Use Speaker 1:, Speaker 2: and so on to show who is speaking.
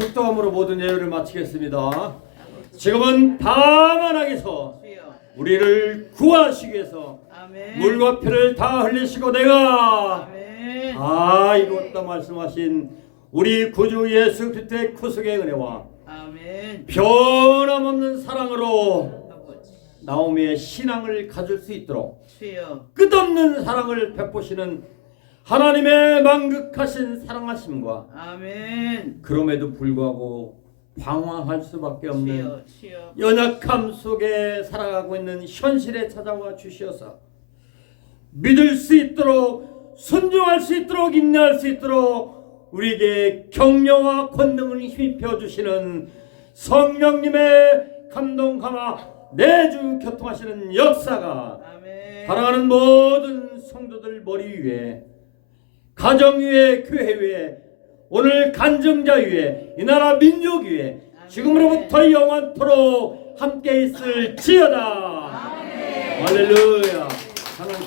Speaker 1: 축도함으로 모든 예배를 마치겠습니다. 지금은
Speaker 2: 주여.
Speaker 1: 우리를 구하시기 위해서
Speaker 2: 아멘.
Speaker 1: 물과 피를 다 흘리시고 내가
Speaker 2: 아멘.
Speaker 1: 아 이루었다 말씀하신 우리 구주 예수 그리스도의 구속의 은혜와
Speaker 2: 아멘.
Speaker 1: 변함없는 사랑으로. 나오미의 신앙을 가질 수 있도록
Speaker 2: 주여.
Speaker 1: 끝없는 사랑을 베푸시는 하나님의 만극하신 사랑하심과
Speaker 2: 아멘.
Speaker 1: 그럼에도 불구하고 방황할 수밖에 없는
Speaker 2: 주여. 주여.
Speaker 1: 연약함 속에 살아가고 있는 현실에 찾아와 주시어서 믿을 수 있도록 순종할 수 있도록 인내할 수 있도록 우리에게 격려와 권능을 힘입혀 주시는 성령님의 감동 감화 내주 교통하시는 역사가
Speaker 2: 아멘.
Speaker 1: 사랑하는 모든 성도들 머리 위에 가정 위에 교회 위에 오늘 간증자 위에 이 나라 민족 위에 지금으로부터 영원토록 함께 있을지어다. 할렐루야. 하나님